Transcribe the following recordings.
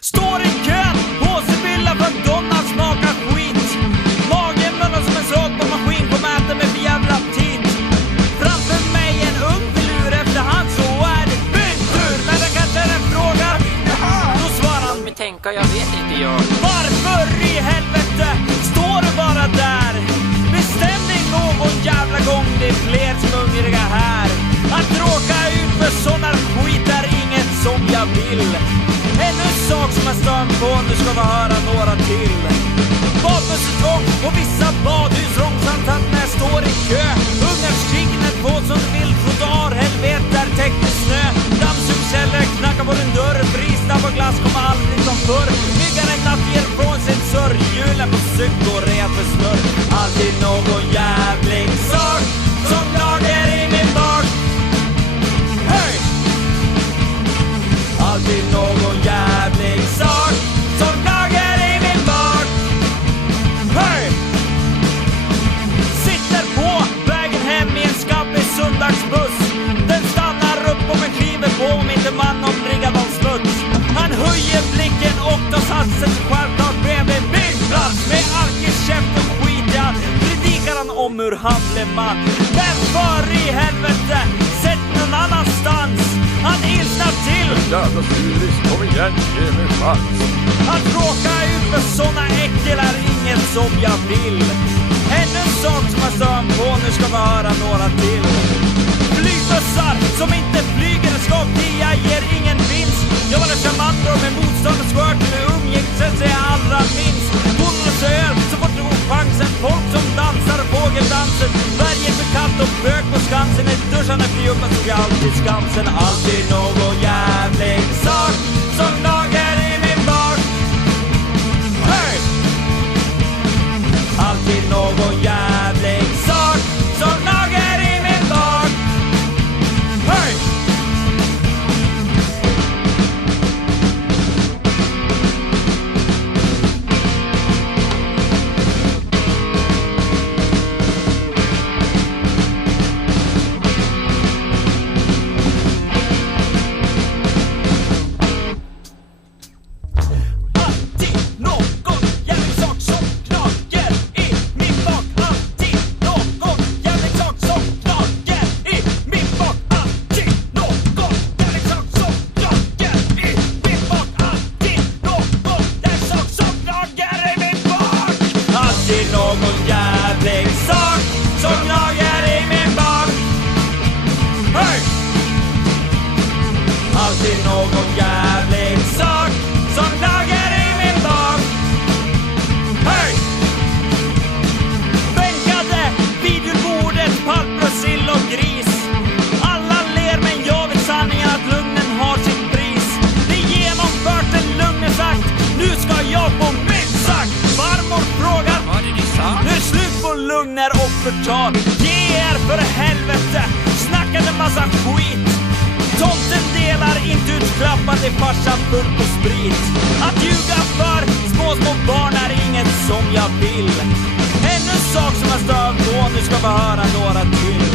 Står i kön på Sibylla för att donna smakar skit. Magen mullar som en såg på maskin på mäten med för jävla tid. Framför mig en ung filur, efterhand så är det min tur. Men det kanske är en fråga. Då svarar han: Men tänka, jag vet inte jag. Varför i helvete står du bara där? Bestäm dig någon jävla gång, det är fler som är hungriga här. Att råka ut för såna skit är inget som jag vill. Ännu en sak som jag stör på, nu ska vi höra några till. Badbussutgång och vissa badhus långsamt att när jag står i kö. Ungarskriget på som du vill, trottoar, helvete där täckt med snö. Dammsugskällor, knackar på din dörr, brissnabb och glass kommer aldrig som förr. Byggar en natt ger från sin sörr, hjulen på cykel och ret för snurr. Alltid någon jävlig sak som lager i min bak. Hej! Alltid någon jävlig sak som lager i min bak. Hej! Sitter på vägen hem i en skabbig söndagsbuss. Den stannar upp och med kliver på om inte man omringad av smuts. Han höjer blicken och tar satsen självklart bredvid min plats. Med alkis käft och skit ja, predikar han om hur han blev man. Men för i helvete, sätt någon annanstans. Han ilsnar till. Jävla styris, kom igen, ge mig chans. Att råka ut för såna äckel är inget som jag vill. Ännu en sak som jag stör på, nu ska vi höra några till. Flygbussar som inte flyger en skaptia ger ingen vinst. Jag var en charmandor med motstånd och skört med umgänget så jag allra minst. Bonus och öl så fort du får chansen. Folk som dansar och fågeldanser. Berget med katt och bök på Skansen. I duscharna fjumma såg jag alltid Skansen. Alltid någon jävlig sak som lager i min bak. Hej! Alltid någon jävlig sak som lager i min bak. Hej! Ge er för helvete, snackade massa skit. Tomten delar inte utklappad i farsan full på sprit. Att ljuga för små barn är inget som jag vill. Ännu en sak som jag stör på, nu ska vi höra några till.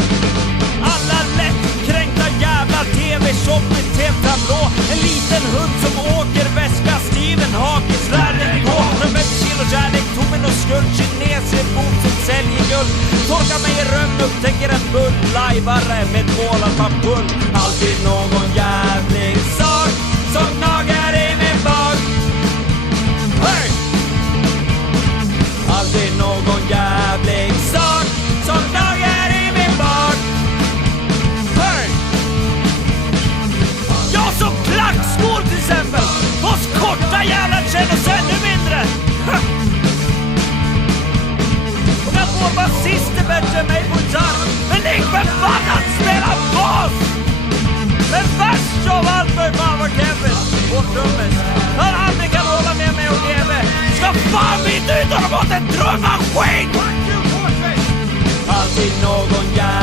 Alla lätt kränkta jävla tv-shop med tv-tablå. En liten hund som åker väska, Steven Hake svär den går. Från 50 kilo kärlek, tommen och skuld. Kineser bok som säljer guld. Torkar mig i röm, upptäcker en bull. Lajvare med målad papull. Alltid någon jävlig sak som gnager i min bak. Hej! Alltid någon jävlig sak som gnager i min bak. Hej! Jag som klackskor till exempel. Vars korta jävlar känns ännu mindre. Och jag får basister bättre än mig på gitarr. Men lik förbannat spela bas. Men värst av allt var fan var Kevin. Vår trummis. Han aldrig kan hålla med mig och GV. Ska fan byta ut honom mot en drömmaskin. Alltid någon jävla